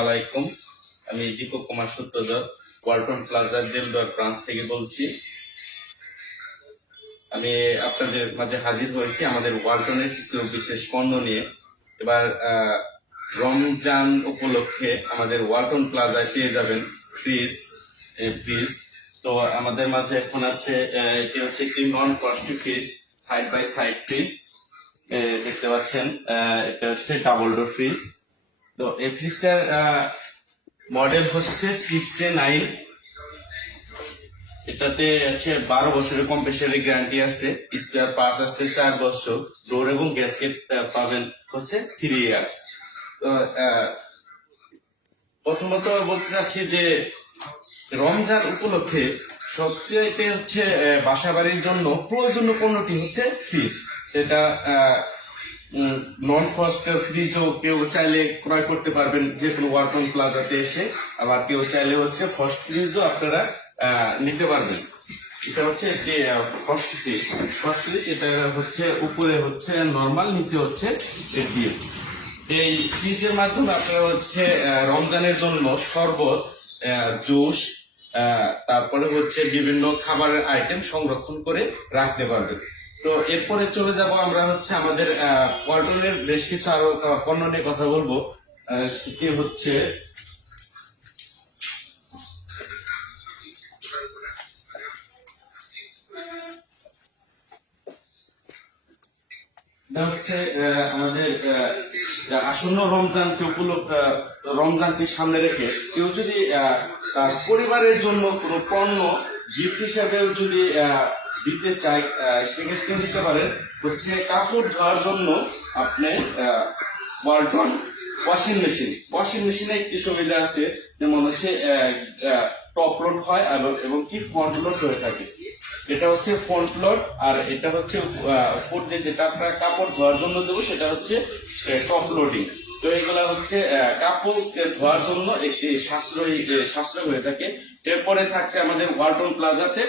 আলাইকুম। আমি দীপক কুমার সূত্রধর Walton plaza Delduar branch থেকে বলছি। আমি আপনাদের মাঝে হাজির হয়েছি আমাদের ওয়ালটনের কিছু বিশেষ পণ্য নিয়ে। এবার রমজান উপলক্ষে আমাদের ওয়ালটন প্লাজায় পেয়ে যাবেন ফ্রিজ। তো আমাদের মাঝে এখন আছে এটি হচ্ছে ক্রিমন frosty fridge, side by side fridge দেখতে পাচ্ছেন। এটা হচ্ছে ডাবল ডোর ফ্রিজ। তো এই ফ্রিজটার মডেল হচ্ছে 6A9। এটাতে হচ্ছে 12 বছরের কম্প্রেসারের গ্যারান্টি আছে, স্পেয়ার পার্টস আসছে 4 বছর, ডোর এবং গ্যাসকেট পাবেন হচ্ছে 3 ইয়ার্স। তো প্রথমত বলতে চাচ্ছি যে রমজান উপলক্ষে সবচেয়ে হচ্ছে বাসা বাড়ির জন্য প্রয়োজনীয় পণ্যটি হচ্ছে ফ্রিজ। এটা নন ফার্স্ট ফ্রিজও কেউ চাইলে ক্রয় করতে পারবেন যে কোনো ওয়ালটন প্লাজাতে এসে, আবার কেউ চাইলে হচ্ছে ফার্স্ট ফ্রিজও আপনারা নিতে পারবেন। এটা হচ্ছে একটি ফার্স্ট ফ্রিজ। এটা হচ্ছে উপরে হচ্ছে নর্মাল, নিচে হচ্ছে ডিপ। এই ফ্রিজের মাধ্যমে আপনারা হচ্ছে রমজানের জন্য শরবত, জুস, তারপরে হচ্ছে বিভিন্ন খাবারের আইটেম সংরক্ষণ করে রাখতে পারবেন। তো এরপরে চলে যাব আমরা হচ্ছে আমাদের ওয়ালটনের বেশ কিছু আরো পণ্য নিয়ে কথা বলবো। সেটি হচ্ছে আমাদের আসন্ন রমজানকে সামনে রেখে কেউ যদি তার পরিবারের জন্য কোনো পণ্য গিফট হিসাবেও যদি দিতে চায়, সেক্ষেত্রে দিতে পারেন হচ্ছে কাপড় ধোয়ার জন্য আপনি ওয়ালটন ওয়াশিং মেশিনে একটি সুবিধা আছে, যেমন হচ্ছে টপ লোড হয় এবং কি ফ্রন্ট লোড হয়ে থাকে। এটা হচ্ছে ফ্রন্ট লোড, আর এটা হচ্ছে উপর দিয়ে যেটা আপনার কাপড় ধোয়ার জন্য দেবো সেটা হচ্ছে টপ লোডিং। তো এগুলা হচ্ছে কাপড় ধোয়ার জন্য একটি সাশ্রয় হয়ে থাকে। এরপরে থাকছে আমাদের ওয়ালটন প্লাজাতে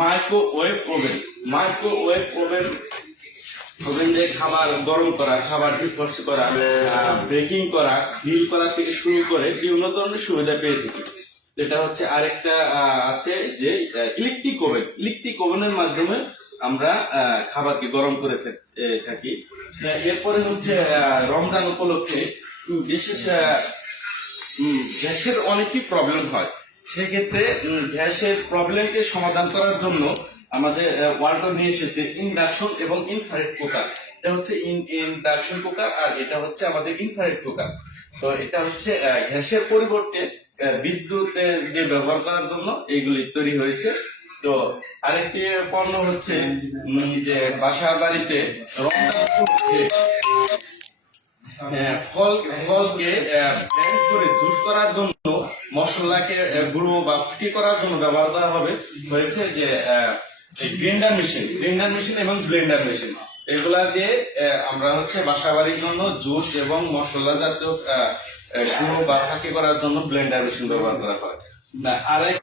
মাইক্রোওয়েভ ওভেন দিয়ে খাবার গরম করা, খাবার ডিফ্রস্ট করা, বেকিং করা, গ্রিল করা থেকে শুরু করে বিভিন্ন ধরনের সুবিধা পেয়ে থাকি। এটা হচ্ছে আরেকটা আছে যে ইলেকট্রিক ওভেনের মাধ্যমে আমরা খাবারকে গরম করে থাকি। এরপরে হচ্ছে রমজান উপলক্ষে বিশেষ গ্যাসের অনেকই প্রবলেম হয়, সেক্ষেত্রে গ্যাসের প্রবলেমকে সমাধান করার জন্য আমাদের ওয়ালটন নিয়ে এসেছে ইন্ডাকশন এবং ইনফ্রারেড কুকার। এটা হচ্ছে ইন্ডাকশন কুকার, আর এটা হচ্ছে আমাদের ইনফ্রারেড কুকার। তো এটা হচ্ছে গ্যাসের পরিবর্তে বিদ্যুৎ দিয়ে ব্যবহার করার জন্য এইগুলি তৈরি হয়েছে। তো আরেকটি পণ্য হচ্ছে যে বাসা বাড়িতে রমজান ফলকে ব্লেন্ড করে জুস করার জন্য, মশলাকে গুঁড়ো বা ফুটি করার জন্য ব্যবহার করা হয়েছে যে গ্রাইন্ডার মেশিন এবং ব্লেন্ডার মেশিন। এগুলা দিয়ে আমরা হচ্ছে বাসা বাড়ির জন্য জুস এবং মশলা জাতীয় গুঁড়ো বা ফাঁকি করার জন্য ব্লেন্ডার মেশিন ব্যবহার করা হয়। আরেক